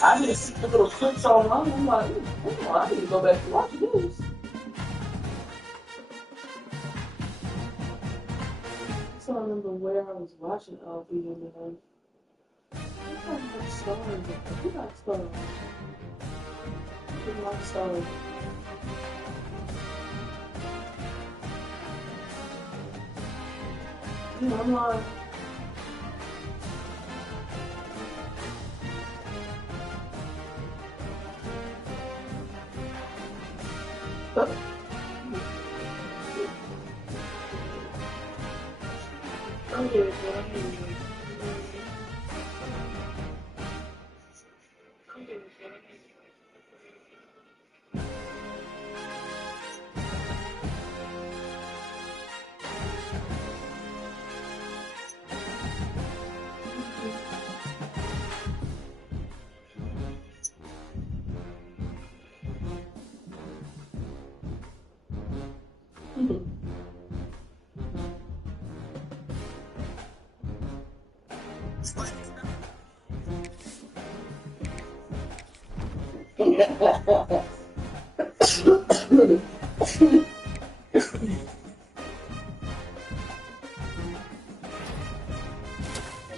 I just see the little clips online. I'm like, I need to go back and watch this. So I remember where I was watching LB and then I like stars. I like stars. I like stars. I'm like, oh, yeah, yeah.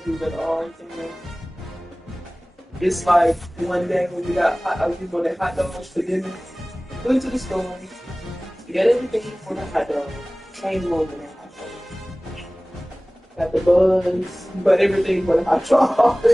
Do that all the time. It's like one day when we wanted hot dogs for dinner. Went to the store, got everything for the hot dog. Came home with a hot dog. Got the buns, but everything for the hot dog.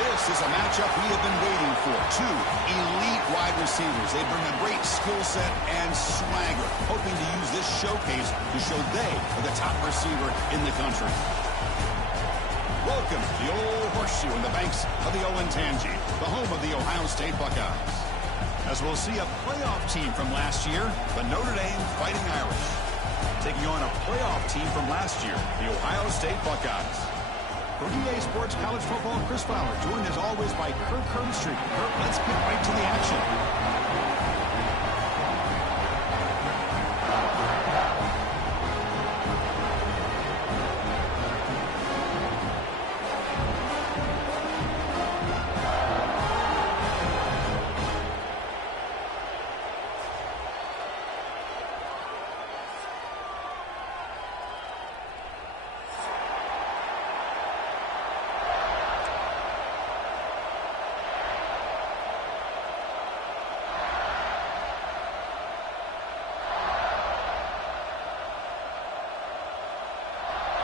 This is a matchup we have been waiting for. Two elite wide receivers. They bring a great skill set and swagger, hoping to use this showcase to show they are the top receiver in the country. Welcome to the old horseshoe in the banks of the Olentangy, the home of the Ohio State Buckeyes. As we'll see a playoff team from last year, the Notre Dame Fighting Irish, taking on a playoff team from last year, the Ohio State Buckeyes. For EA Sports College Football, Chris Fowler, joined as always by Kirk Herbstreit. Kirk, let's get right to the action.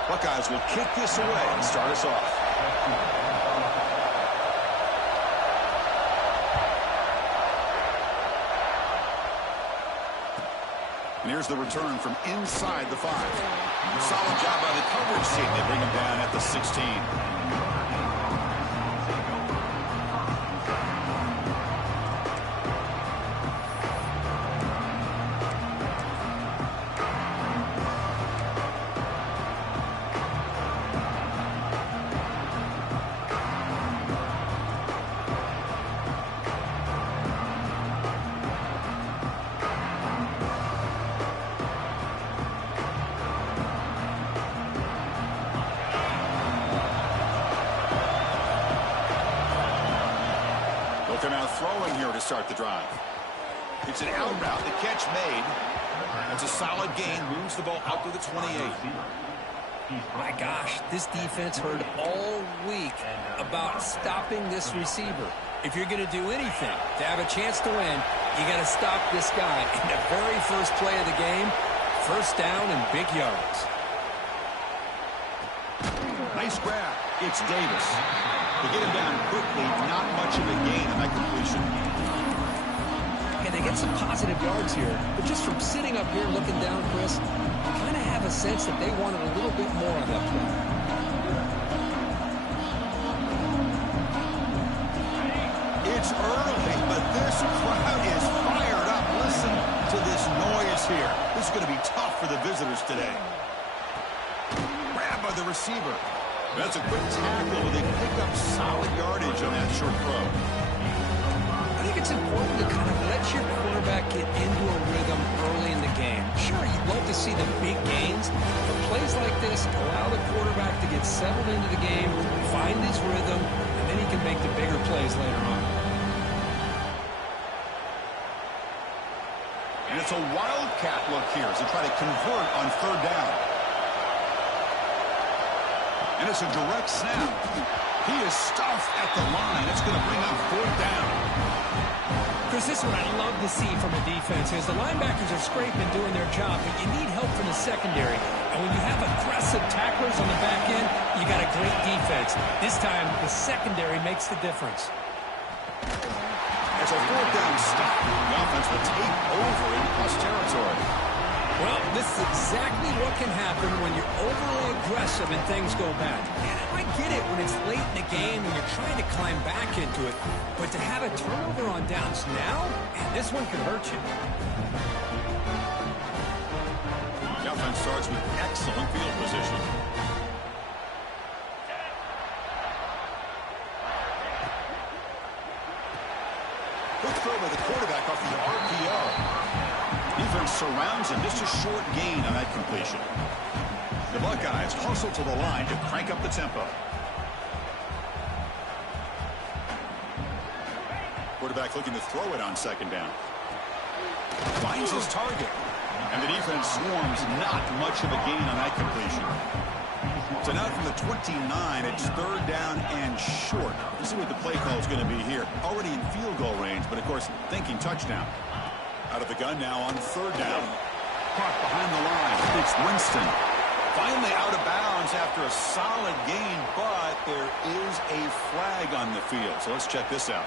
Buckeyes will kick this away and start us off. And here's the return from inside the 5. Solid job by the coverage team. They bring him down at the 16. Looking out throwing here to start the drive. It's an out route. The catch made. That's a solid gain. Moves the ball out to the 28. My gosh, this defense heard all week about stopping this receiver. If you're going to do anything to have a chance to win, you got to stop this guy. In the very first play of the game, first down and big yards. Nice grab. It's Davis. To get him down quickly, not much of a gain on that completion. And they get some positive yards here, but just from sitting up here looking down, Chris, you kind of have a sense that they wanted a little bit more on that play. It's early, but this crowd is fired up. Listen to this noise here. This is going to be tough for the visitors today. Grabbed by the receiver. That's a quick tackle. They pick up solid yardage on that short throw. I think it's important to kind of let your quarterback get into a rhythm early in the game. Sure, you'd love to see the big gains, but plays like this allow the quarterback to get settled into the game, find his rhythm, and then he can make the bigger plays later on. And it's a wildcat look here as they try to convert on third down. And it's a direct snap. He is stuffed at the line. It's going to bring up fourth down. Chris, this is what I love to see from a defense is the linebackers are scraping doing their job, but you need help from the secondary. And when you have aggressive tacklers on the back end, you got a great defense. This time, the secondary makes the difference. It's a fourth down stop. The offense will take over in plus territory. Well, this is exactly what can happen when you're overly aggressive and things go bad. And I get it when it's late in the game and you're trying to climb back into it. But to have a turnover on downs now, man, this one could hurt you. The offense starts with excellent field position. Quick throw by the quarterback off the RPO. Defense surrounds him. Just a short gain on that completion. The Buckeyes hustle to the line to crank up the tempo. Quarterback looking to throw it on second down. Finds his target. And the defense swarms. Not much of a gain on that completion. So now from the 29, it's third down and short. Let's see what the play call is going to be here. Already in field goal range, but of course thinking touchdown. Out of the gun now on third down. Caught behind the line. It's Winston. Finally out of bounds after a solid gain, but there is a flag on the field. So let's check this out.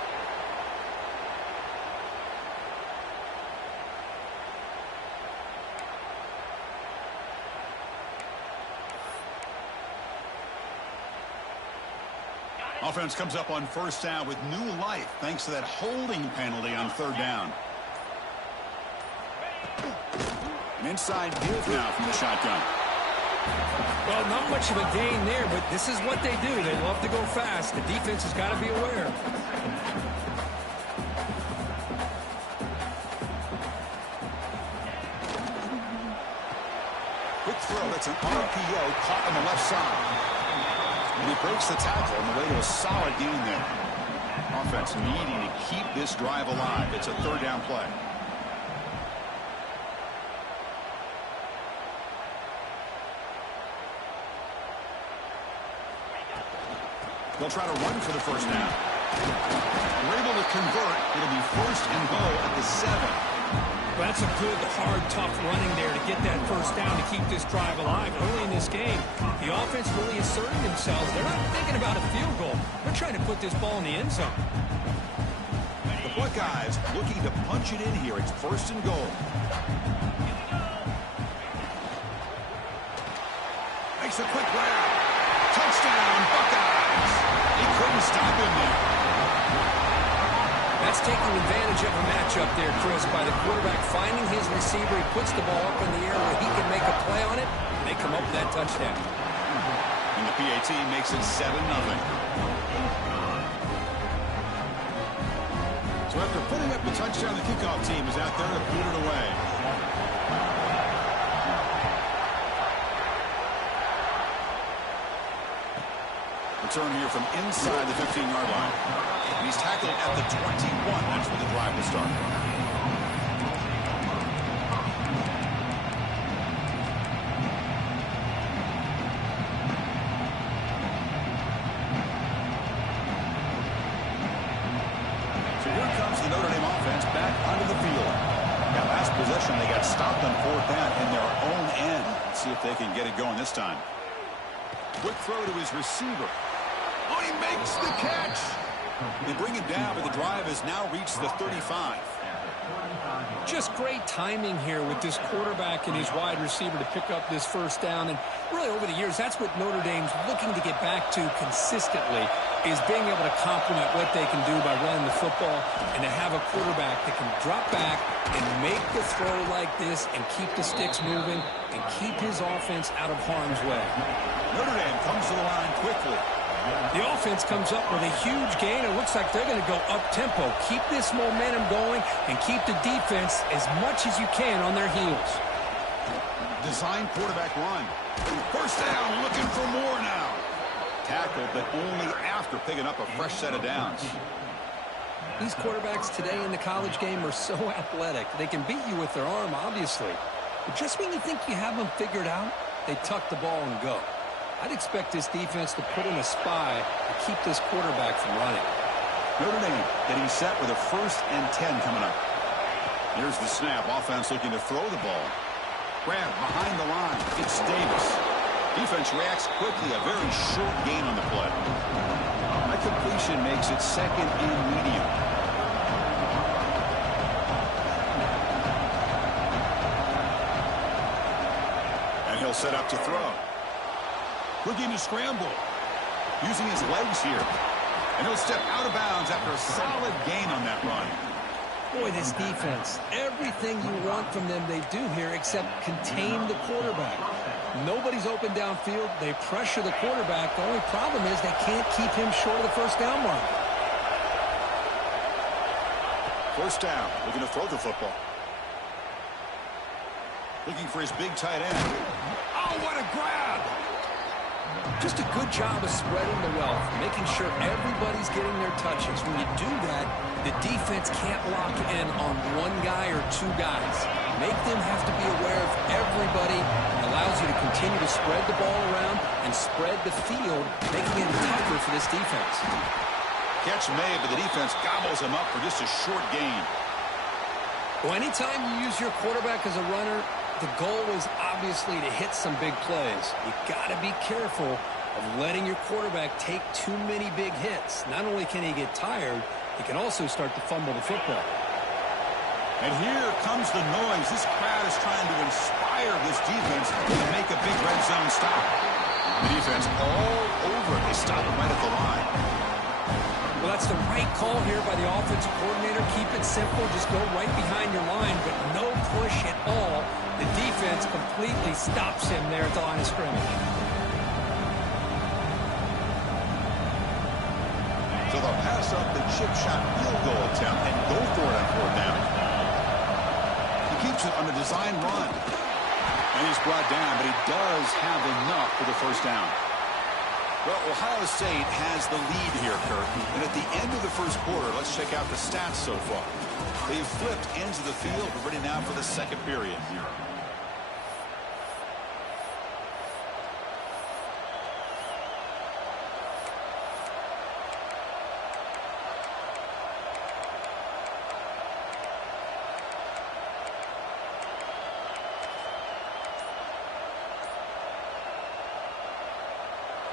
Offense comes up on first down with new life thanks to that holding penalty on third down. An inside give now from the shotgun. Well, not much of a gain there, but this is what they do. They love to go fast. The defense has got to be aware. Quick throw. That's an RPO caught on the left side. And he breaks the tackle on the way to a solid gain there. Offense needing to keep this drive alive. It's a third down play. They'll try to run for the first down. We're able to convert. It'll be first and goal at the 7. Well, that's a good, hard, tough running there to get that first down to keep this drive alive. Early in this game, the offense really asserting themselves. They're not thinking about a field goal. They're trying to put this ball in the end zone. The Buckeyes looking to punch it in here. It's first and goal. Makes a quick grab. Touchdown, Buckeyes. He couldn't stop him there. That's taking advantage of a matchup there, Chris, by the quarterback finding his receiver. He puts the ball up in the air where he can make a play on it, and they come up with that touchdown. And the PAT makes it 7-0. So after putting up the touchdown, the kickoff team is out there to boot it away. Return here from inside the 15-yard line. And he's tackled at the 21. That's where the drive will start. So here comes the Notre Dame offense back onto the field. That last possession, they got stopped on 4th down in their own end. Let's see if they can get it going this time. Quick throw to his receiver. Oh, he makes the catch. They bring him down, but the drive has now reached the 35. Just great timing here with this quarterback and his wide receiver to pick up this first down. And really over the years, that's what Notre Dame's looking to get back to consistently, is being able to complement what they can do by running the football and to have a quarterback that can drop back and make the throw like this and keep the sticks moving and keep his offense out of harm's way. Notre Dame comes to the line quickly. The offense comes up with a huge gain. It looks like they're going to go up-tempo. Keep this momentum going and keep the defense as much as you can on their heels. Design quarterback run. First down, looking for more now. Tackled, but only after picking up a fresh set of downs. These quarterbacks today in the college game are so athletic. They can beat you with their arm, obviously. But just when you think you have them figured out, they tuck the ball and go. I'd expect this defense to put in a spy to keep this quarterback from running. Notre Dame getting set with a 1st and 10 coming up. Here's the snap. Offense looking to throw the ball. Grab behind the line. It's Davis. Defense reacts quickly. A very short gain on the play. That completion makes it 2nd and medium. And he'll set up to throw. Looking to scramble. Using his legs here. And he'll step out of bounds after a solid gain on that run. Boy, this defense, everything you want from them they do here except contain the quarterback. Nobody's open downfield. They pressure the quarterback. The only problem is they can't keep him short of the first down mark. First down. Looking to throw the football. Looking for his big tight end. Oh, what a grab! Just a good job of spreading the wealth, making sure everybody's getting their touches. When you do that, the defense can't lock in on one guy or two guys. Make them have to be aware of everybody. It allows you to continue to spread the ball around and spread the field, making it tougher for this defense. Catch made, but the defense gobbles him up for just a short gain. Well, anytime you use your quarterback as a runner, the goal is obviously to hit some big plays. You got to be careful of letting your quarterback take too many big hits. Not only can he get tired, he can also start to fumble the football. And here comes the noise. This crowd is trying to inspire this defense to make a big red zone stop. The defense all over it. They stop it right at the line. Well, that's the right call here by the offensive coordinator. Keep it simple. Just go right behind your line, but no push at all. The defense completely stops him there at the line of scrimmage. So they'll pass up the chip shot field goal attempt and go for it on 4th down. He keeps it on a design run. And he's brought down, but he does have enough for the first down. Well, Ohio State has the lead here, Kirk. And at the end of the first quarter, let's check out the stats so far. They've flipped into the field. We're ready now for the second period.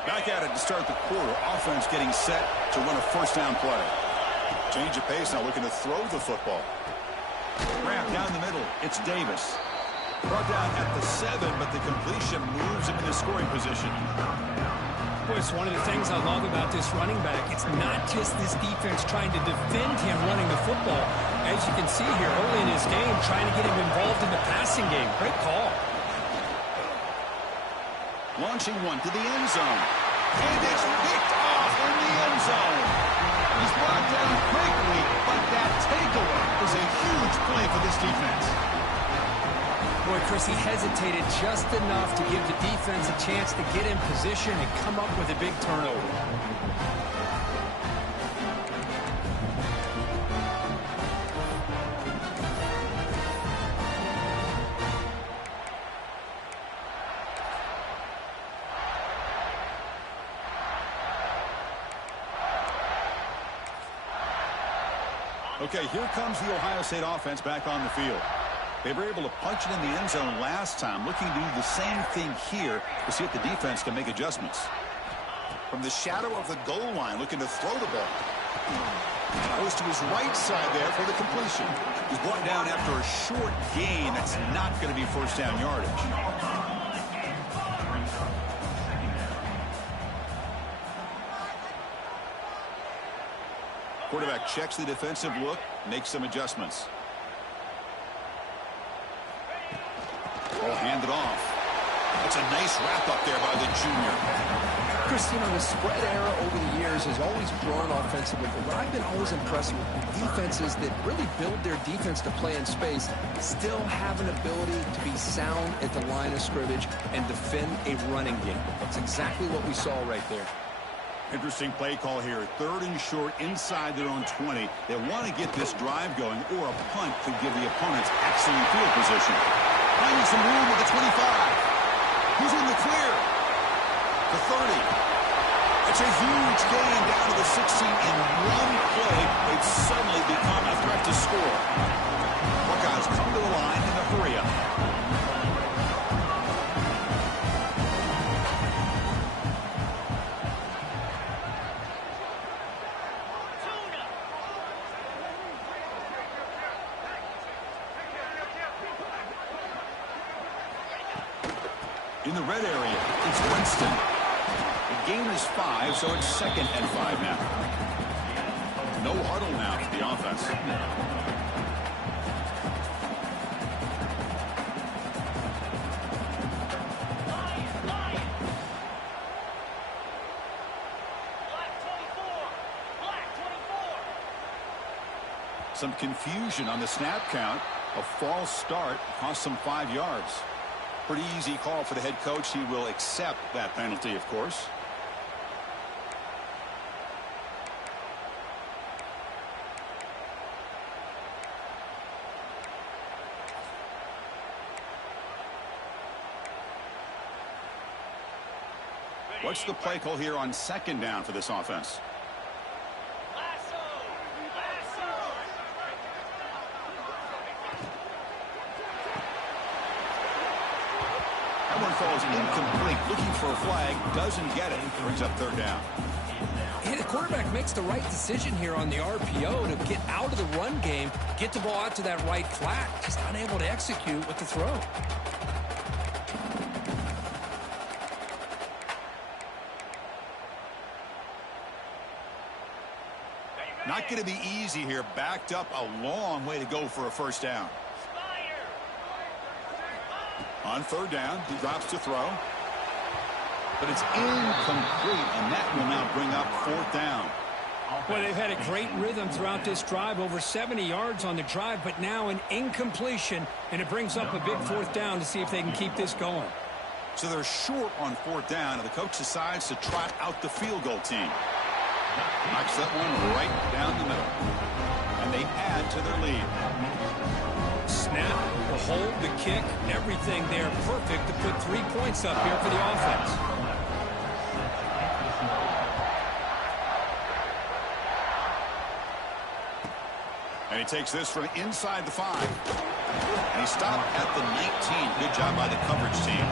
Back at it to start the quarter. Offense getting set to run a first down play. Change of pace now, looking to throw the football. Wrap down the middle. It's Davis. Brought down at the 7, but the completion moves him into scoring position. Boy, it's one of the things I love about this running back. It's not just this defense trying to defend him running the football. As you can see here early in his game, trying to get him involved in the passing game. Great call. Launching one to the end zone. And it's picked off in the end zone. He's brought down quickly, but that takeaway is a huge play for this defense. Boy, Chris, he hesitated just enough to give the defense a chance to get in position and come up with a big turnover. Okay, here comes the Ohio State offense back on the field. They were able to punch it in the end zone last time, looking to do the same thing here to see if the defense can make adjustments. From the shadow of the goal line, looking to throw the ball. Goes to his right side there for the completion. He's brought down after a short gain. That's not going to be first down yardage. Quarterback checks the defensive look, makes some adjustments. Ball handed off. That's a nice wrap up there by the junior. Chris, you know, the spread era over the years has always grown offensively, but what I've been always impressed with defenses that really build their defense to play in space still have an ability to be sound at the line of scrimmage and defend a running game. That's exactly what we saw right there. Interesting play call here. 3rd and short inside their own 20. They want to get this drive going, or a punt could give the opponents excellent field position. Finding some room at the 25. Who's in the clear? The 30. It's a huge gain down to the 16 in one play. They've suddenly become a threat to score. Buckeyes come to the line in the hurry up. In the red area, it's Winston. The gain is 5, so it's 2nd and 5 now. No huddle now for the offense. Some confusion on the snap count. A false start cost them 5 yards. Pretty easy call for the head coach. He will accept that penalty, of course. What's the play call here on 2nd down for this offense? That one falls incomplete. Looking for a flag. Doesn't get it. Brings up 3rd down. And the quarterback makes the right decision here on the RPO to get out of the run game, get the ball out to that right flat. Just unable to execute with the throw. Not going to be easy here. Backed up a long way to go for a first down. On 3rd down, he drops to throw. But it's incomplete, and that will now bring up 4th down. Well, they've had a great rhythm throughout this drive, over 70 yards on the drive, but now an incompletion, and it brings up a big 4th down to see if they can keep this going. So they're short on 4th down, and the coach decides to trot out the field goal team. Knocks that one right down the middle. And they add to their lead. Snap, the hold, the kick, everything there perfect to put 3 points up here for the offense. And he takes this from inside the 5. And he stopped at the 19. Good job by the coverage team.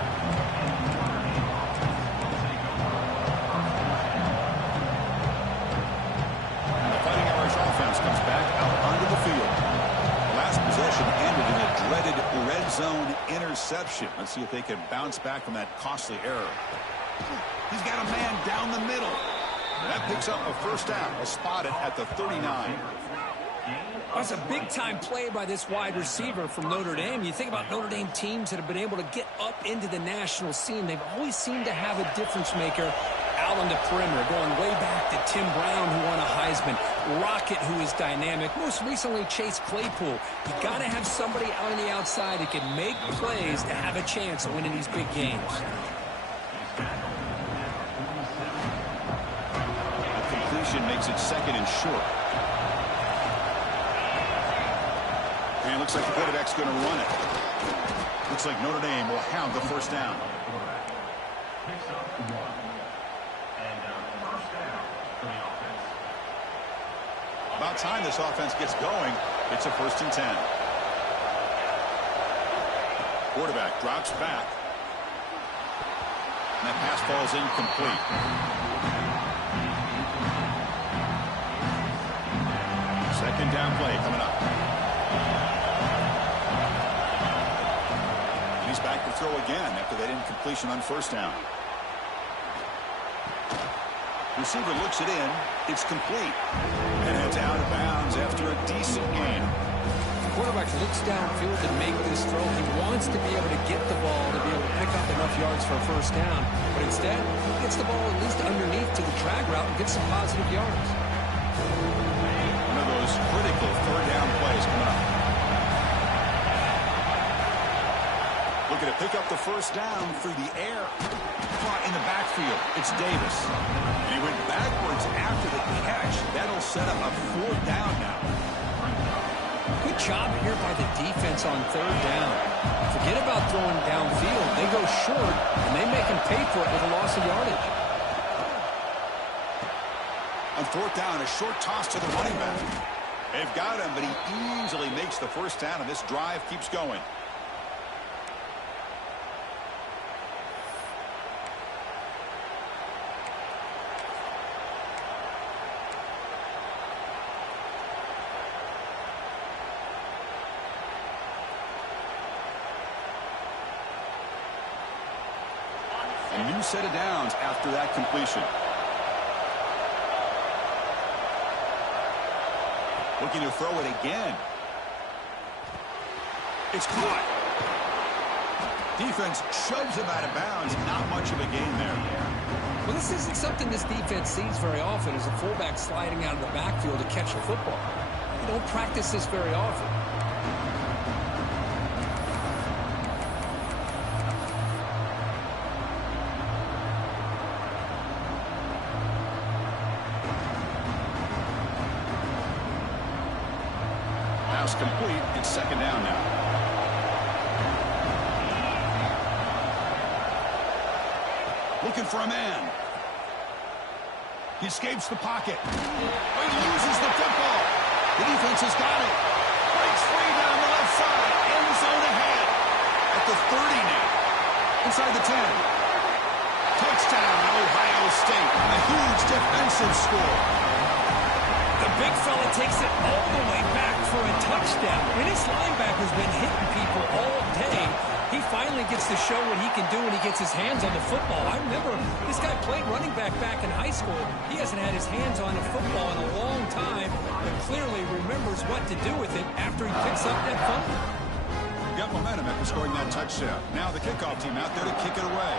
zone interception. Let's see if they can bounce back from that costly error. He's got a man down the middle. That picks up a first down. Will spot it at the 39. That's a big-time play by this wide receiver from Notre Dame. You think about Notre Dame teams that have been able to get up into the national scene. They've always seemed to have a difference maker out on the perimeter, going way back to Tim Brown, who won a Heisman, Rocket, who is dynamic, most recently Chase Claypool. You got to have somebody out on the outside that can make plays to have a chance of winning these big games. A completion makes it second and short. And it looks like the quarterback's going to run it. Looks like Notre Dame will have the first down. About time this offense gets going. It's a 1st and 10. Quarterback drops back. And that pass falls incomplete. Second down play coming up. And he's back to throw again after that incompletion on 1st down. Receiver looks it in. It's complete. And heads out of bounds after a decent gain. The quarterback looks downfield to make this throw. He wants to be able to get the ball to be able to pick up enough yards for a first down. But instead, he gets the ball at least underneath to the drag route and gets some positive yards. One of those critical 3rd down plays coming up. Looking to pick up the first down through the air. Caught in the backfield. It's Davis. And he went backwards after the catch. That'll set up a 4th down now. Good job here by the defense on 3rd down. Forget about throwing downfield. They go short, and they make him pay for it with a loss of yardage. On 4th down, a short toss to the running back. They've got him, but he easily makes the first down, and this drive keeps going. A new set of downs after that completion. Looking to throw it again. It's caught. Defense shoves him out of bounds. Not much of a gain there. Well, this isn't something this defense sees very often, as a fullback sliding out of the backfield to catch a football. You don't practice this very often. Pass complete. It's 2nd down now. Looking for a man. He escapes the pocket. He loses the football. The defense has got it. Breaks free down the left side. End zone ahead. At the 30 now. Inside the 10. Touchdown, Ohio State. A huge defensive score. The big fella takes it all the way back for a touchdown. And his linebacker's been hitting people all day. He finally gets to show what he can do when he gets his hands on the football. I remember this guy played running back in high school. He hasn't had his hands on a football in a long time, but clearly remembers what to do with it after he picks up that fumble. Got momentum after scoring that touchdown. Now the kickoff team out there to kick it away.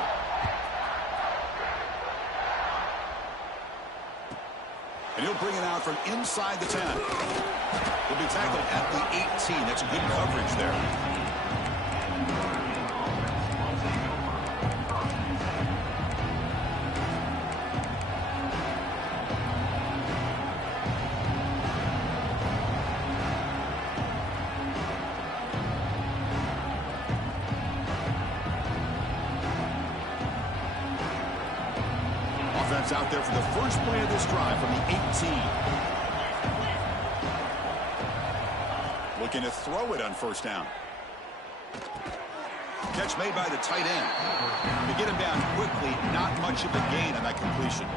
And he'll bring it out from inside the 10. He'll be tackled at the 18. That's good coverage there. Offense out there for the first play of this drive from the 18. Looking to throw it on 1st down. Catch made by the tight end. To get him down quickly, not much of a gain on that completion.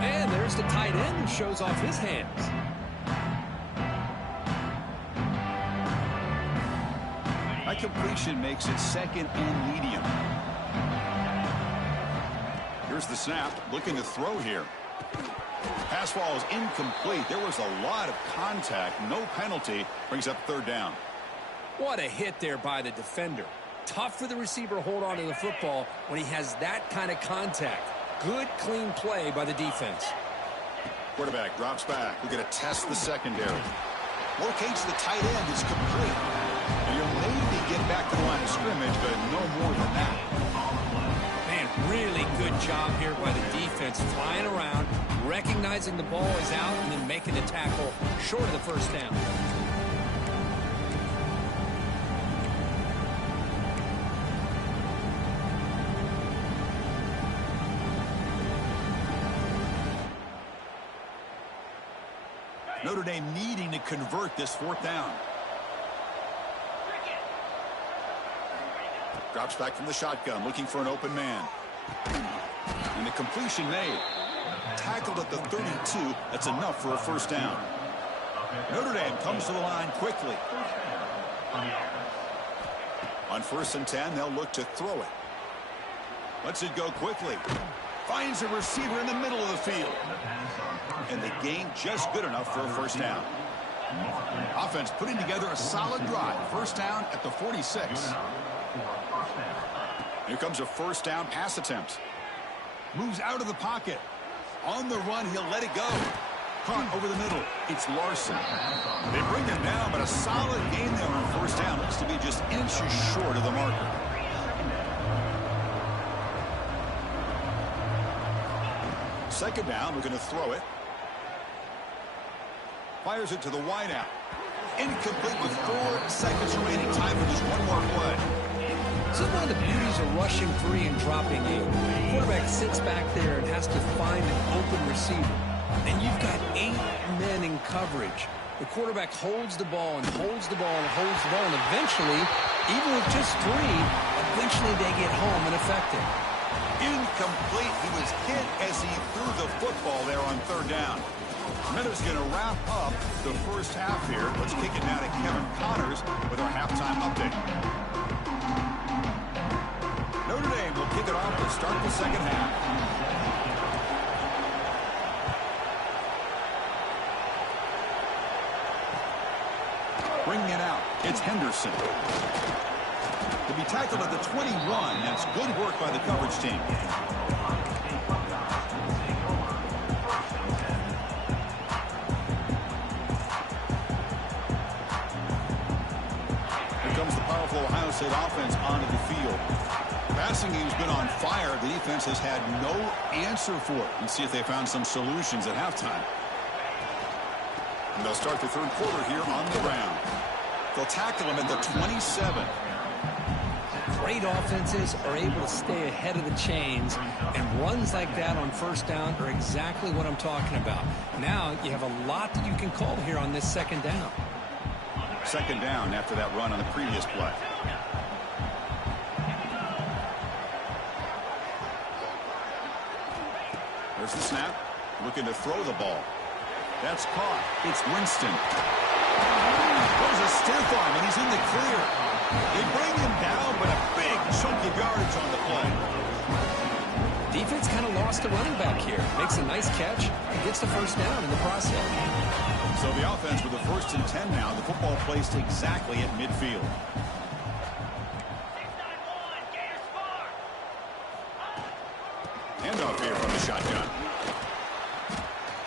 And there's the tight end who shows off his hands. That completion makes it second and medium. Here's the snap, looking to throw here. Pass ball is incomplete. There was a lot of contact. No penalty. Brings up third down. What a hit there by the defender. Tough for the receiver to hold on to the football when he has that kind of contact. Good, clean play by the defense. Quarterback drops back. We're going to test the secondary. Locates the tight end. It's complete. And you'll maybe get back to the line of scrimmage, but no more than that. Man, really good job here by the defense, flying around, recognizing the ball is out, and then making the tackle short of the first down. Notre Dame needing to convert this fourth down. Drops back from the shotgun, looking for an open man. And the completion made. Tackled at the 32. That's enough for a first down. Notre Dame comes to the line quickly. On 1st and 10, they'll look to throw it. Lets it go quickly. Finds a receiver in the middle of the field. And the gain just good enough for a first down. Offense putting together a solid drive. First down at the 46. Here comes a first down pass attempt. Moves out of the pocket. On the run, he'll let it go. Caught over the middle. It's Larson. They bring him down, but a solid gain there on first down. Looks to be just inches short of the marker. Second down, we're going to throw it. Fires it to the wideout. Incomplete with 4 seconds remaining. Time for just one more play. This is one of the beauties of rushing 3 and dropping 8. The quarterback sits back there and has to find an open receiver. And you've got 8 men in coverage. The quarterback holds the ball and holds the ball and holds the ball. And eventually, even with just 3, eventually they get home and effective. Incomplete. He was hit as he threw the football there on third down. Minutes going to wrap up the first half here. Let's kick it now to Kevin Connors with our halftime update. Notre Dame will kick it off to start the second half. Bringing it out, it's Henderson. To be tackled at the 21, that's good work by the coverage team. Here comes the powerful Ohio State offense onto the field. Passing game's been on fire. The defense has had no answer for it. Let's see if they found some solutions at halftime. And they'll start the third quarter here on the ground. They'll tackle him at the 27. Great offenses are able to stay ahead of the chains, and runs like that on first down are exactly what I'm talking about. Now you have a lot that you can call here on this second down. Second down after that run on the previous play. There's the snap. Looking to throw the ball. That's caught. It's Winston. There's a stiff arm, and he's in the clear. They bring him down, but a big chunk of yardage on the play. Defense kind of lost the running back here. Makes a nice catch and gets the first down in the process. So the offense with the 1st and 10 now. The football placed exactly at midfield. Handoff here from the shotgun.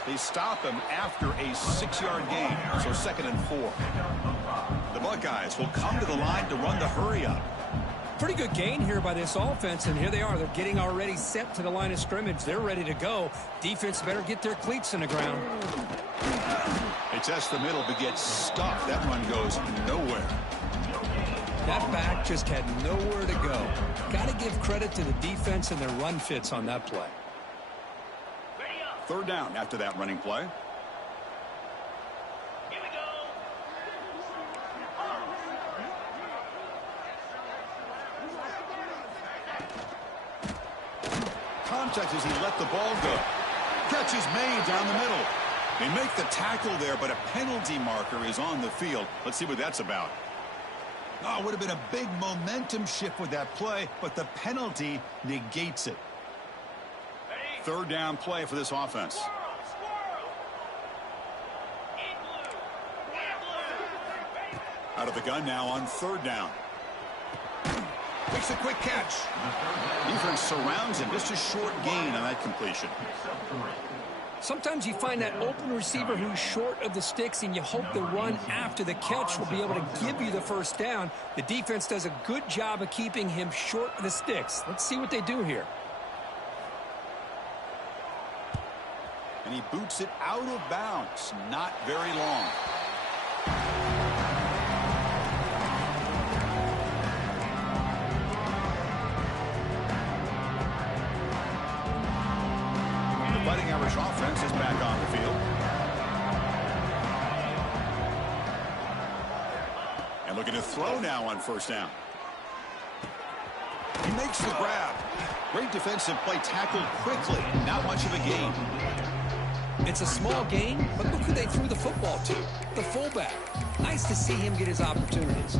They stop him after a 6-yard gain, so 2nd and 4. The Buckeyes will come to the line to run the hurry up. Pretty good gain here by this offense, and here they are. They're getting already set to the line of scrimmage. They're ready to go. Defense better get their cleats in the ground. They test the middle but get stuffed. That run goes nowhere. That back just had nowhere to go. Got to give credit to the defense and their run fits on that play. Third down after that running play. Here we go. Contact as he let the ball go. Catch is made down the middle. They make the tackle there, but a penalty marker is on the field. Let's see what that's about. Oh, it would have been a big momentum shift with that play, but the penalty negates it. Third down play for this offense. Out of the gun now on third down. Makes a quick catch. Defense surrounds him. Just a short gain on that completion. Sometimes you find that open receiver who's short of the sticks, and you hope the run after the catch will be able to give you the first down. The defense does a good job of keeping him short of the sticks. Let's see what they do here. And he boots it out of bounds. Not very long. The Fighting Irish offense is back on the field. And looking to throw now on first down. He makes the grab. Great defensive play, tackled quickly. Not much of a gain. It's a small gain, but look who they threw the football to. The fullback. Nice to see him get his opportunities.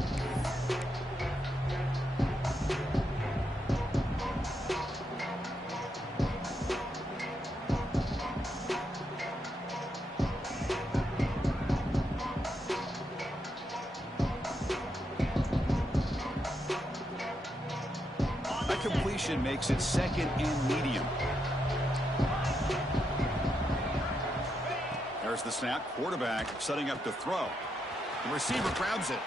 That completion makes it second and medium. There's the snap. Quarterback setting up to throw. The receiver grabs it.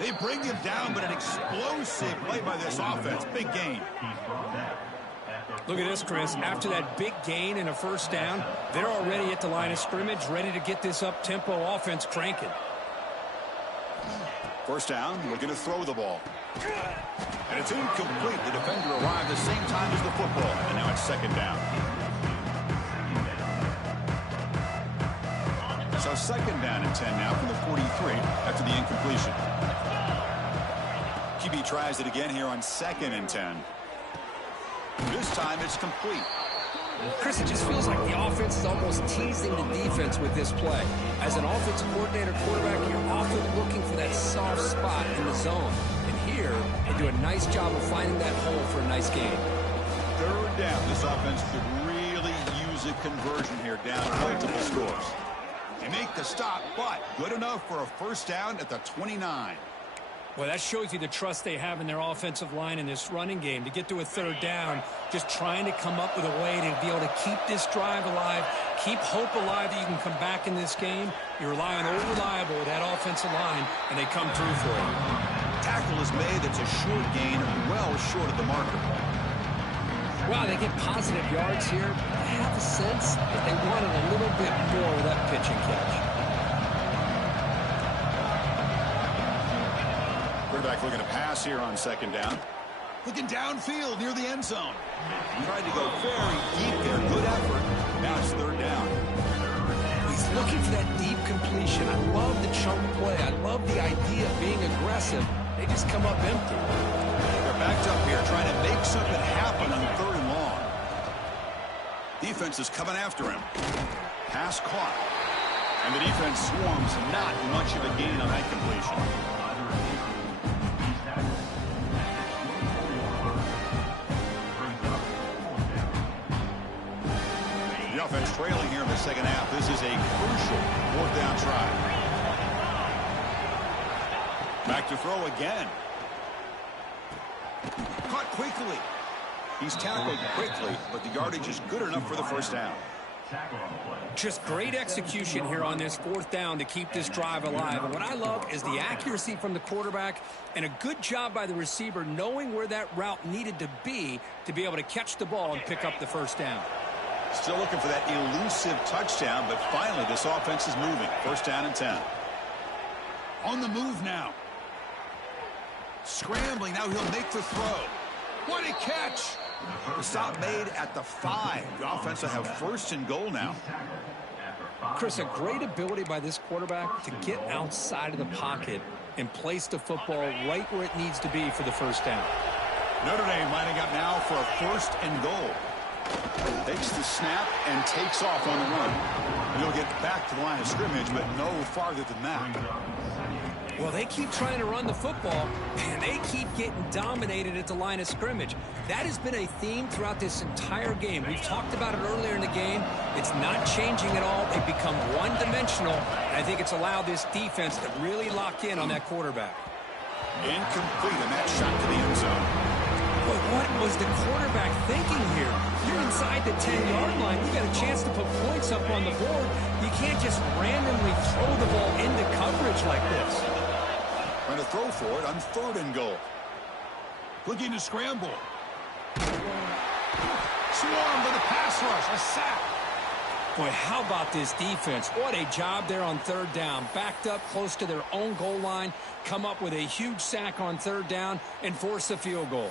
They bring him down, but an explosive play by this offense. Big gain. Look at this, Chris. After that big gain and a first down, they're already at the line of scrimmage, ready to get this up-tempo offense cranking. First down, looking to throw the ball. And it's incomplete. The defender arrived the same time as the football, and now it's second down. So second down and 10 now from the 43 after the incompletion. QB tries it again here on second and 10. This time it's complete. Chris, it just feels like the offense is almost teasing the defense with this play. As an offensive coordinator quarterback, you're often looking for that soft spot in the zone. And here, they do a nice job of finding that hole for a nice gain. Third down. This offense could really use a conversion here, down multiple scores. They make the stop, but good enough for a first down at the 29. Well, that shows you the trust they have in their offensive line in this running game. To get to a third down, just trying to come up with a way to be able to keep this drive alive, keep hope alive that you can come back in this game. You rely on Old Reliable with that offensive line, and they come through for you. Tackle is made. It's a short gain, well short of the marker. Wow, they get positive yards here. I have a sense that they wanted a little bit more with that pitch and catch. Quarterback looking to pass here on second down. Looking downfield near the end zone. Tried to go very deep there. Good effort. Now it's third down. He's looking for that deep completion. I love the chunk play. I love the idea of being aggressive. They just come up empty. They're backed up here trying to make something happen on third and long. Defense is coming after him. Pass caught. And the defense swarms. Not much of a gain on that completion. The offense trailing here in the second half. This is a crucial fourth down try. Back to throw again. Caught quickly. He's tackled quickly, but the yardage is good enough for the first down. Just great execution here on this fourth down to keep this drive alive. And what I love is the accuracy from the quarterback and a good job by the receiver knowing where that route needed to be able to catch the ball and pick up the first down. Still looking for that elusive touchdown, but finally this offense is moving. First down and 10. On the move now. Scrambling, now he'll make the throw. What a catch! The stop made at the 5. The offense will have first and goal now. Chris, a great ability by this quarterback to get outside of the pocket and place the football right where it needs to be for the first down. Notre Dame lining up now for a first and goal. Takes the snap and takes off on the run. And he'll get back to the line of scrimmage, but no farther than that. Well, they keep trying to run the football, and they keep getting dominated at the line of scrimmage. That has been a theme throughout this entire game. We've talked about it earlier in the game. It's not changing at all. They've become one-dimensional, and I think it's allowed this defense to really lock in on that quarterback. Incomplete, and that shot to the end zone. But what was the quarterback thinking here? You're inside the 10-yard line. You got a chance to put points up on the board. You can't just randomly throw the ball into coverage like this. Trying to throw for it on 3rd and goal. Looking to scramble. Swarmed by the pass rush. A sack. Boy, how about this defense? What a job there on 3rd down. Backed up close to their own goal line. Come up with a huge sack on 3rd down and force a field goal.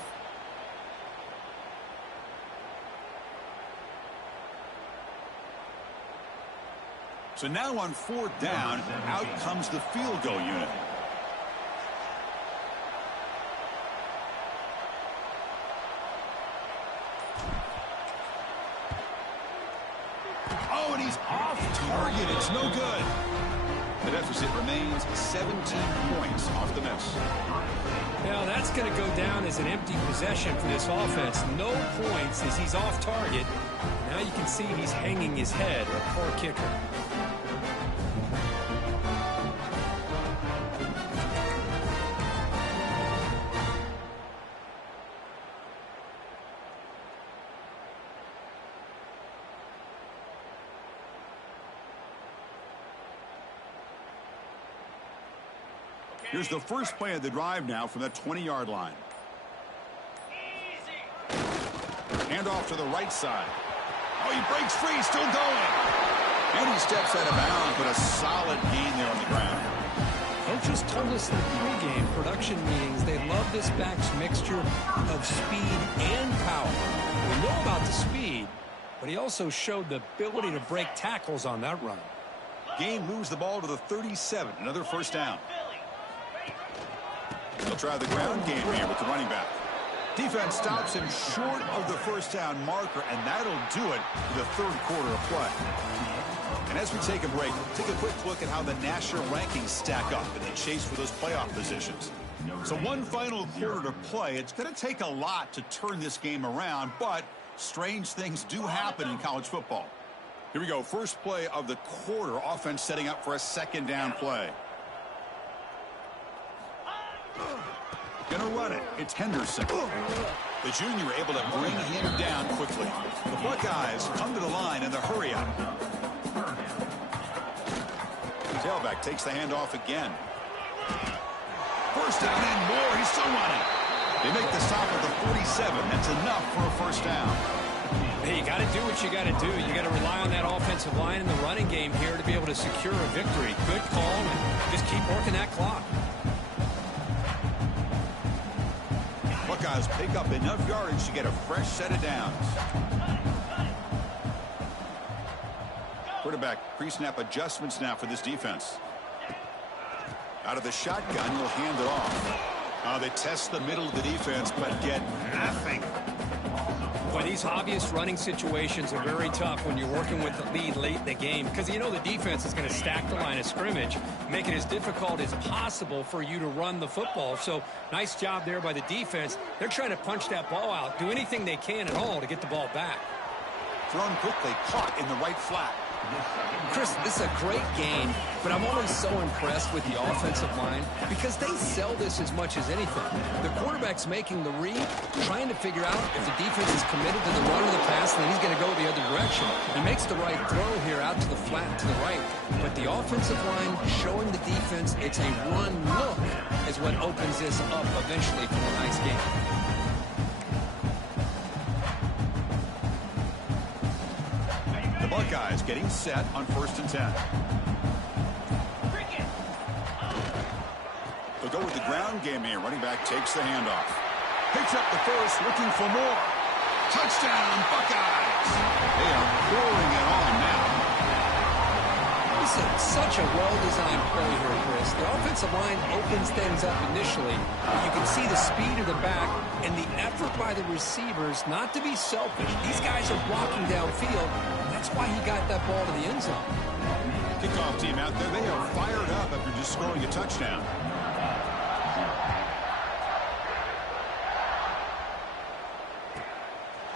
So now on 4th down, out comes the field goal unit. Oh, and he's off target. It's no good. The deficit remains 17 points off the miss. Now that's going to go down as an empty possession for this offense. No points as he's off target. Now you can see he's hanging his head. A poor kicker. Here's the first play of the drive now from the 20-yard line. Hand off to the right side. Oh, he breaks free, still going. And he steps out of bounds, but a solid gain there on the ground. Coaches told us in the pregame production meetings they love this back's mixture of speed and power. We know about the speed, but he also showed the ability to break tackles on that run. Gain moves the ball to the 37, another first down. He'll try the ground game here with the running back. Defense stops him short of the first down marker, and that'll do it for the 3rd quarter of play. And as we take a break, take a quick look at how the national rankings stack up in the chase for those playoff positions. So one final quarter to play. It's going to take a lot to turn this game around, but strange things do happen in college football. Here we go. First play of the quarter. Offense setting up for a 2nd down play. Gonna run it. It's Henderson. The junior able to bring him down quickly. The Buckeyes come to the line in the hurry up. Tailback takes the handoff again. First down and more. He's still running. They make the stop at the 47. That's enough for a first down. Hey, you got to do what you got to do. You got to rely on that offensive line in the running game here to be able to secure a victory. Good call, and just keep working that clock. Buckeyes pick up enough yardage to get a fresh set of downs. Quarterback pre-snap adjustments now for this defense. Out of the shotgun, he'll hand it off. They test the middle of the defense, but get nothing. Boy, these obvious running situations are very tough when you're working with the lead late in the game because you know the defense is going to stack the line of scrimmage, make it as difficult as possible for you to run the football. So nice job there by the defense. They're trying to punch that ball out, do anything they can at all to get the ball back. Thrown quickly, caught in the right flat. Chris, this is a great game, but I'm always so impressed with the offensive line because they sell this as much as anything. The quarterback's making the read, trying to figure out if the defense is committed to the run or the pass, and then he's going to go the other direction. He makes the right throw here out to the flat to the right, but the offensive line showing the defense it's a run look is what opens this up eventually for a nice game. Buckeyes getting set on 1st and 10. They'll go with the ground game here. Running back takes the handoff. Picks up the first, looking for more. Touchdown, Buckeyes! They are pouring it on now. This is such a well-designed play here, Chris. The offensive line opens things up initially, but you can see the speed of the back and the effort by the receivers not to be selfish. These guys are blocking downfield. That's why he got that ball to the end zone. Kickoff team out there, they are fired up after just scoring a touchdown.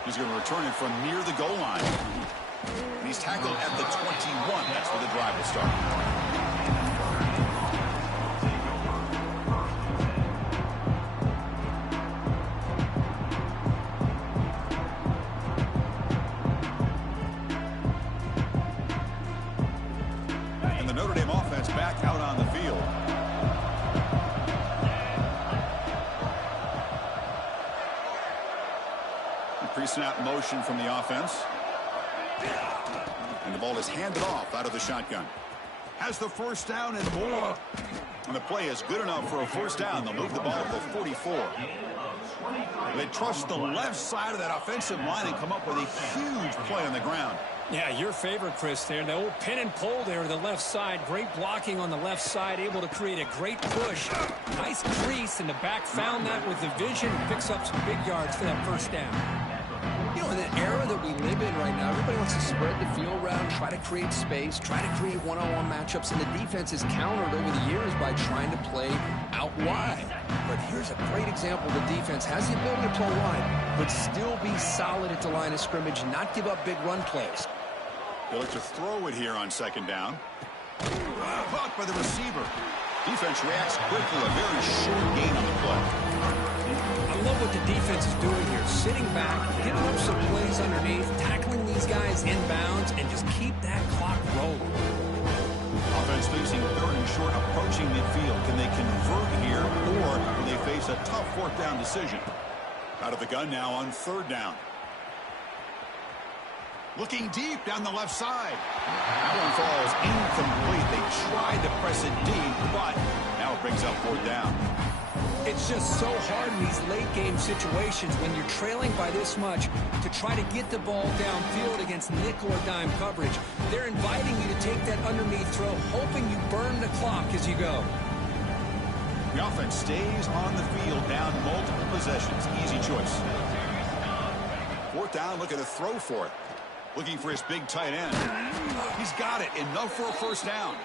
He's going to return it from near the goal line. He's tackled at the 21. That's where the drive will start. Back out on the field. Pre-snap motion from the offense. And the ball is handed off out of the shotgun. Has the first down and more. And the play is good enough for a first down. They'll move the ball to the 44. They trust the left side of that offensive line and come up with a huge play on the ground. Yeah, your favorite, Chris, there. The old pin and pull there to the left side. Great blocking on the left side, able to create a great push. Nice crease, and the back found that with the vision. Picks up some big yards for that first down. You know, in the era that we live in right now, everybody wants to spread the field around, try to create space, try to create one-on-one matchups, and the defense is countered over the years by trying to play out wide. But here's a great example. The defense has the ability to play wide, but still be solid at the line of scrimmage, not give up big run plays. They'll look to throw it here on second down. Caught by the receiver. Defense reacts quickly. A very short gain on the play. I love what the defense is doing here. Sitting back, getting up some plays underneath, tackling these guys inbounds, and just keep that clock rolling. Offense facing third and short, approaching midfield. Can they convert here, or will they face a tough fourth down decision? Out of the gun now on third down. Looking deep down the left side. That one falls incomplete. They tried to press it deep, but now it brings up fourth down. It's just so hard in these late game situations when you're trailing by this much to try to get the ball downfield against nickel or dime coverage. They're inviting you to take that underneath throw, hoping you burn the clock as you go. The offense stays on the field down multiple possessions. Easy choice. Fourth down, looking to throw for it. Looking for his big tight end. He's got it. Enough for a first down.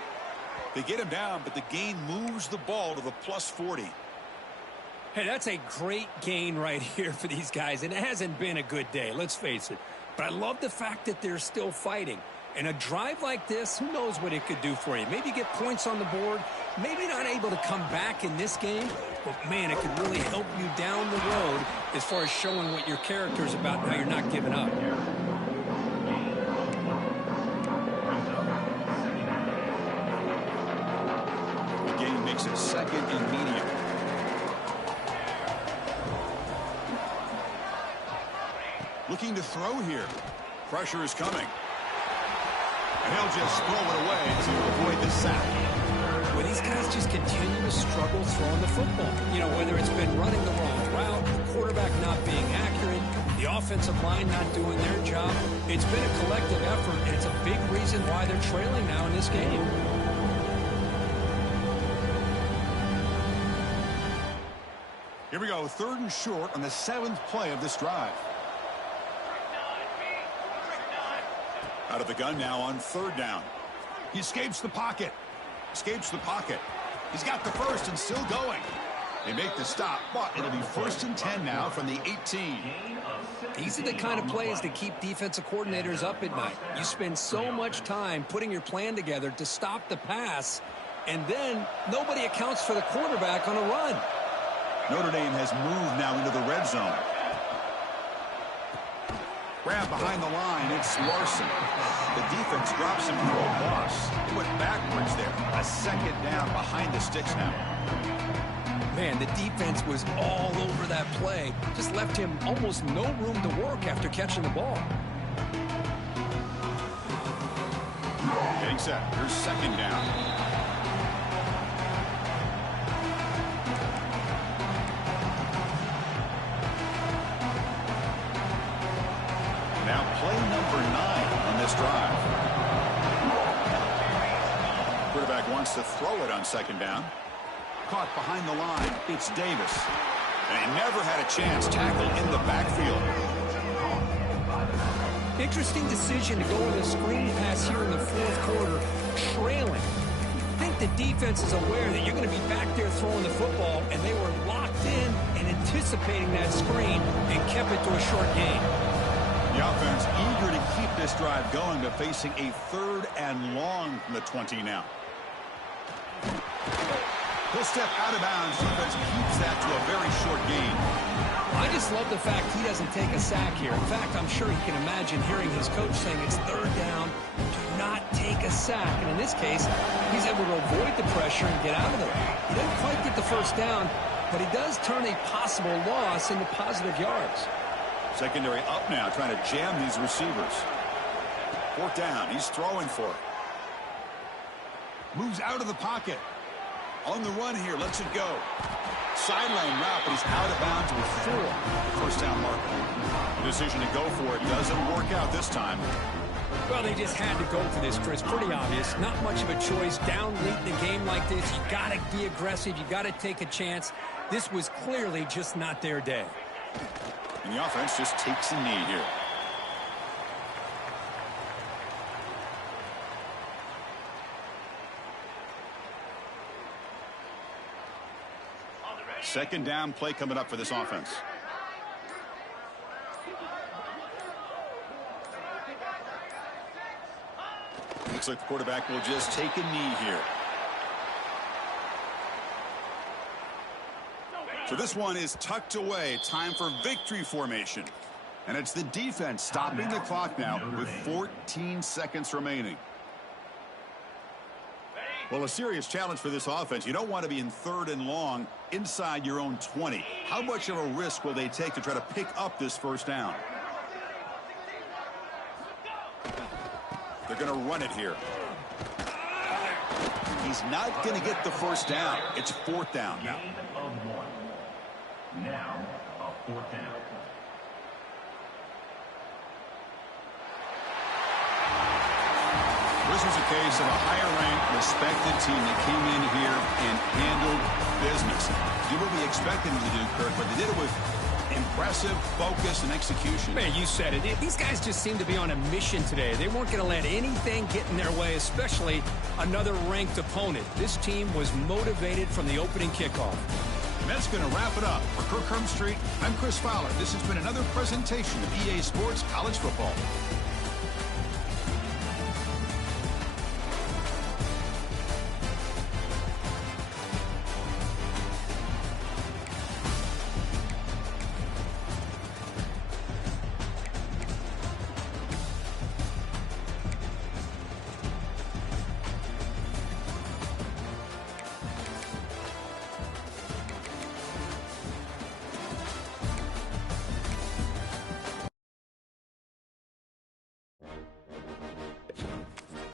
They get him down, but the gain moves the ball to the plus 40. Hey, that's a great gain right here for these guys, and it hasn't been a good day, let's face it. But I love the fact that they're still fighting. And a drive like this, who knows what it could do for you. Maybe get points on the board, maybe not able to come back in this game, but man, it could really help you down the road as far as showing what your character is about and how you're not giving up. The game makes it second and medium. Looking to throw here. Pressure is coming. And he'll just throw it away to avoid the sack. Well, these guys just continue to struggle throwing the football. You know, whether it's been running the wrong route, the quarterback not being accurate, the offensive line not doing their job. It's been a collective effort, and it's a big reason why they're trailing now in this game. Here we go, third and short on the 7th play of this drive. Out of the gun now on third down. He escapes the pocket. Escapes the pocket. He's got the first and still going. They make the stop, but it'll be first and 10 now from the 18. These are the kind of plays that keep defensive coordinators up at night. You spend so much time putting your plan together to stop the pass, and then nobody accounts for the quarterback on a run. Notre Dame has moved now into the red zone. Grab behind the line, it's Larson. The defense drops him for a loss. He went backwards there. A second down behind the sticks now. Man, the defense was all over that play. Just left him almost no room to work after catching the ball. Getting set. Here's second down. Now play number 9 on this drive. Quarterback wants to throw it on second down. Caught behind the line. It's Davis. And he never had a chance tackled in the backfield. Interesting decision to go with a screen pass here in the fourth quarter, trailing. I think the defense is aware that you're going to be back there throwing the football, and they were locked in and anticipating that screen and kept it to a short gain. The offense eager to keep this drive going, but facing a 3rd and long from the 20 now. He'll step out of bounds. Defense keeps that to a very short gain. I just love the fact he doesn't take a sack here. In fact, I'm sure he can imagine hearing his coach saying it's 3rd down, do not take a sack. And in this case, he's able to avoid the pressure and get out of there. He doesn't quite get the first down, but he does turn a possible loss into positive yards. Secondary up now, trying to jam these receivers. 4th down, he's throwing for it. Moves out of the pocket. On the run here, lets it go. Sideline route, but he's out of bounds with 4. First down mark. The decision to go for it doesn't work out this time. Well, they just had to go for this, Chris. Pretty obvious. Not much of a choice. Down late in the game like this, you got to be aggressive. You got to take a chance. This was clearly just not their day. And the offense just takes a knee here. Second down play coming up for this offense. Looks like the quarterback will just take a knee here. So this one is tucked away. Time for victory formation. And it's the defense stopping the clock now with 14 seconds remaining. Well, a serious challenge for this offense. You don't want to be in 3rd and long inside your own 20. How much of a risk will they take to try to pick up this first down? They're going to run it here. He's not going to get the first down. It's 4th down now. Now, a 4th down. This was a case of a higher-ranked, respected team that came in here and handled business. Did what we expected them to do, Kirk, but they did it with impressive focus and execution. Man, you said it. These guys just seem to be on a mission today. They weren't going to let anything get in their way, especially another ranked opponent. This team was motivated from the opening kickoff. And that's going to wrap it up. For Kirk Street, I'm Chris Fowler. This has been another presentation of EA Sports College Football.